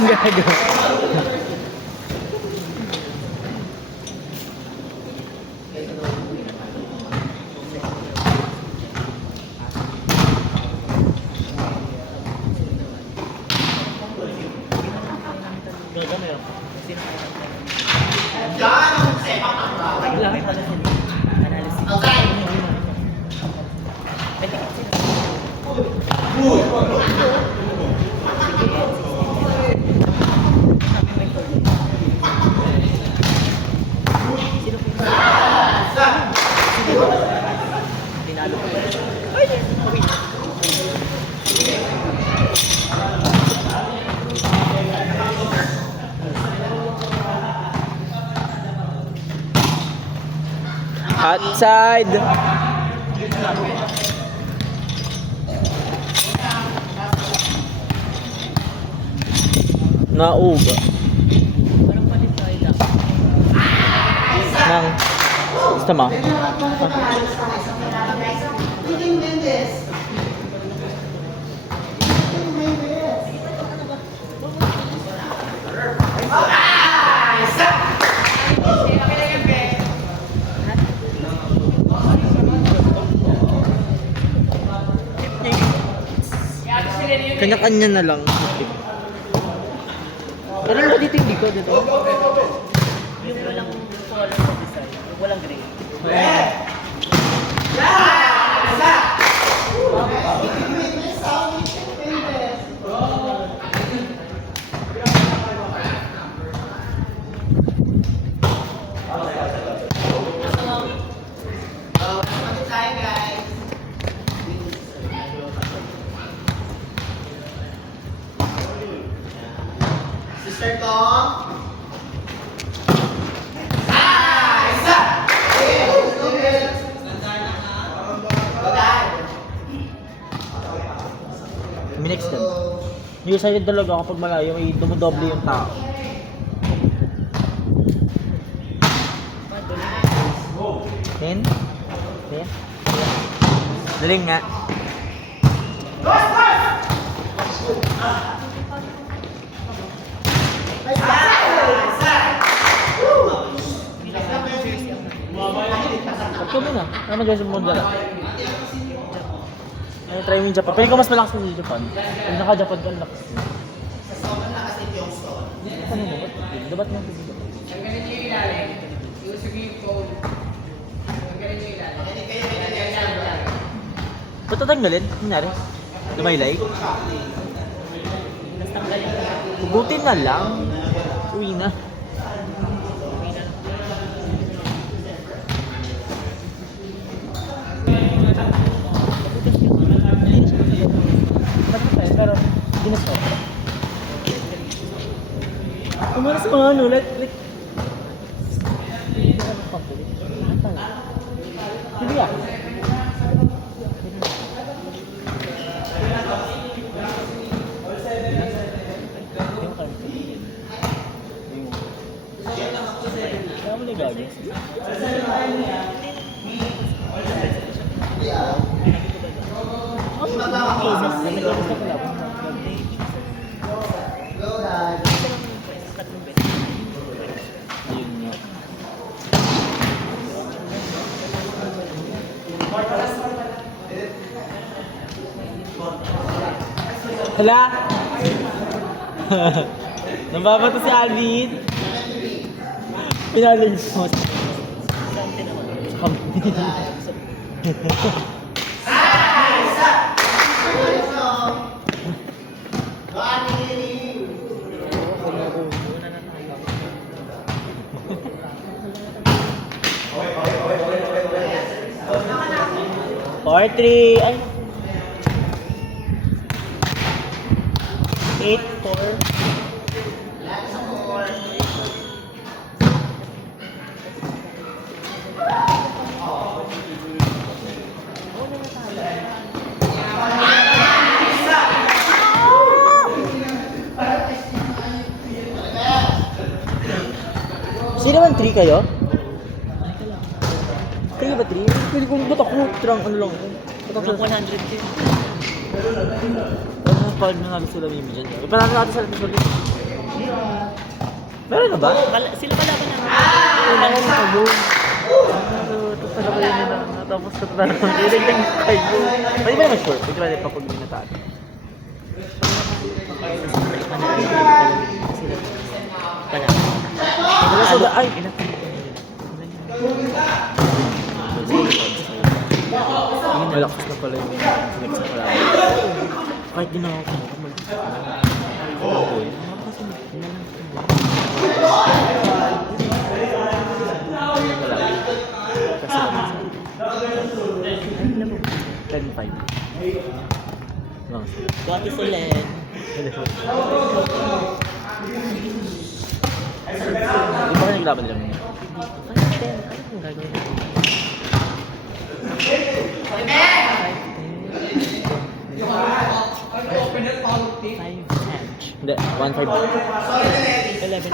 Gago. Gaga meron pa. Sino kaya? Wala. Analysis. Tinalo ko. Outside. Nauga. Parang palit tayo lang. Nang. Gusto mo? Kanya-kanya na lang. Pero ano dito yung likod dito? Yung walang color sa design. Yung walang gray. Sister Tom. Minix ka. Yung excited talaga kapag malayo, may dumudoble yung tao. Ten? Ten? Daling nga. Ba't ka muna? Ano mag-guess mo dala? Ay, try mo yung Japan. Pwede ko mas malakas sa Japan. Pag naka-Japan ka, lakas. Ano mo? Dabat mo. Ba't tatanggalin? Ano nangyari? Lumaylay? Tapos tanggalin ko. Hugutin na lang. Uwi na. Pero, ginusto. Umalas mga ano, like... Hindi ka. Kaya mo nagagay? Hala! Nababato si Alvin. Pinalin mo. Four, three, ay. 8-4. Sino man 3 kayo? Kayo ba 3? Pwede kong ba't ako? Trang ano lang. Walang 100 din. Ano pa na namin sila mimi dyan? Ipanalo natin sa episode. Meron na ba? Sila kalaban namin. Unang yung kayo. Ito talaga yun na. Tapos ito na naman. Ilagdag yung kayo. Pwede ba naman sure? Pwede ba naman pag minatalo? Wala sa ay! Malakas na pala yung next na pala. Kahit di na ako kasi 10-5 lang sila. Got to Solen. Di ba kayo naglaban nila ngayon? Ano ang gagawin natin? 5 Hindi, 1-5. 11.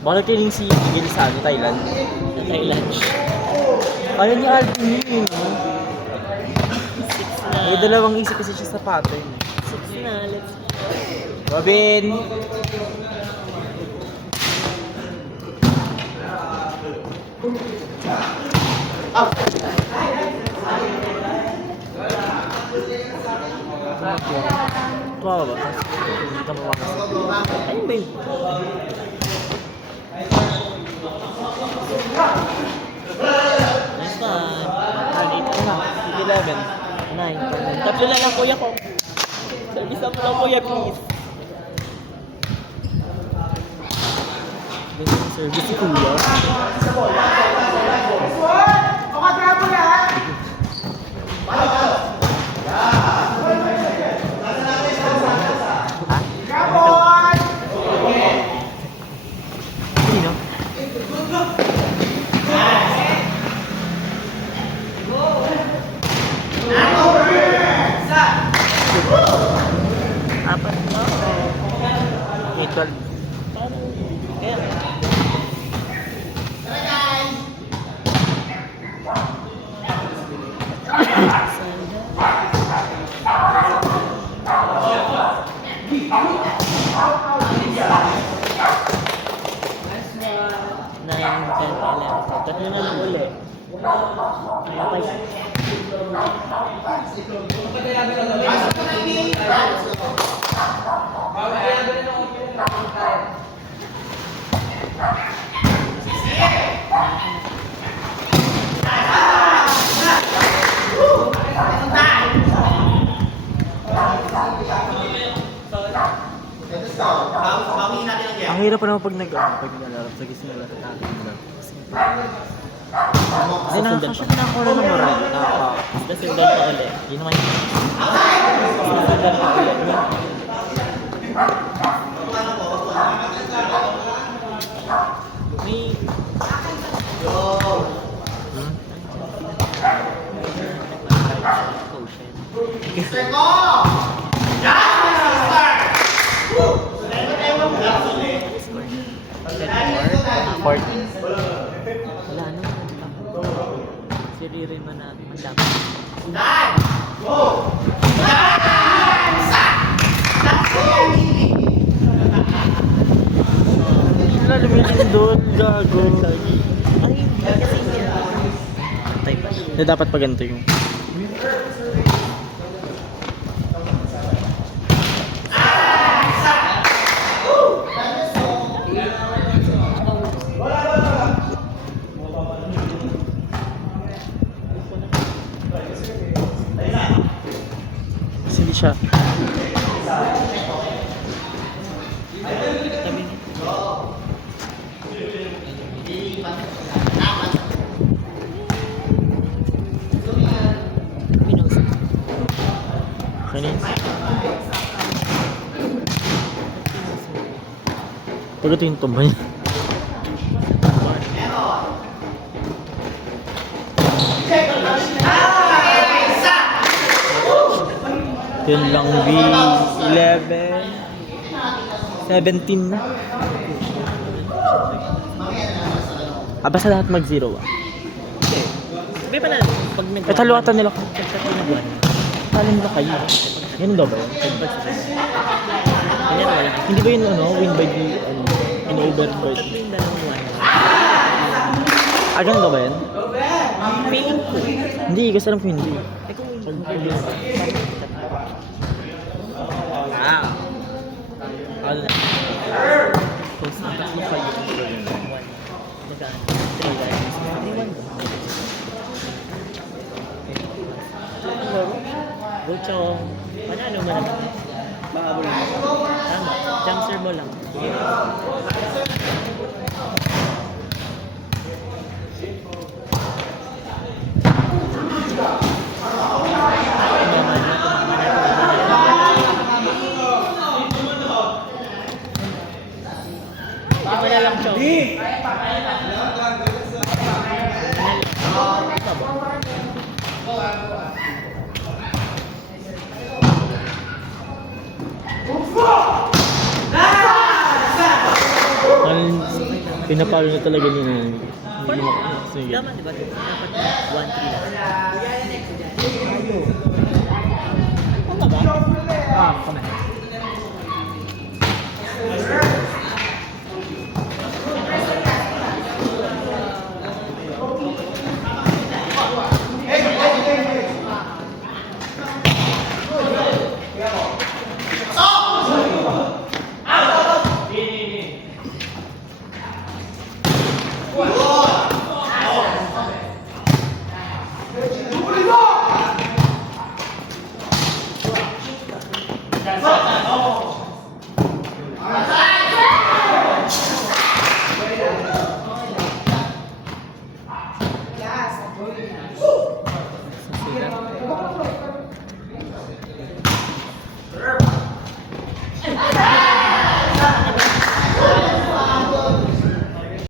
Bakit kiling si Miguel sa Thailand? Sa Thailand. Ayaw ni Alvin yun, no? 6 na. May dalawang isip kasi siya sa pattern. 6 na. Let's Robin! Tuwa ba? Hindi ka mawakas. Ayun ba yun? Nice one. Target ko na. 11. 9. Tatlo na lang kuya ko. Service mo lang kuya, please. Service si Kuya. Sino? Apat na. 8-12. Parang, kaya. Nine, 10, 11. Tatlo na lang uli. Okay. Ang hirap pa naman pag nag-alarap sa gising na natin. Hindi, nakakasya na ako na ng moral. Basta sundan pa uli. Yun naman yun. Basta sundan pa uli. May... Wala na. Si Riri man na mandap. Wala lumitin doon, gago. Ay, kasi niya. Tay pa. Na dapat pa ganito yung... Kasi hindi siya... Tabi niya. Pinos. Okay na yun. Pag ito yung tumba niya. Yun lang B11 17 na. Basta lahat mag-0 ah. May pa na, pag nag Eh, taluatan nila ko. Pag tayo nag-1. Talo nila kayo. Ganun daw ba yun? Ganyan wala. Hindi ba yun ano, win by the, ano, in over by Tatlo yung dalawang 1. Ah, ganun daw ba yun? Feeling ko. Hindi, kasi alam ko hindi. Eh kung Pag wow. ano, Kung sa tatlo kayo, 1. Magkano? 3 guys. 3-1 ba? Gochong. Manalo mo naman. Tama. Jump serve mo lang. Tumama na lang, Chong. Ito ba? pinapalo na talaga ni Nani. Sige. Tama, di ba? Dapat 1-3 lang. Tama ba? Ah, come on.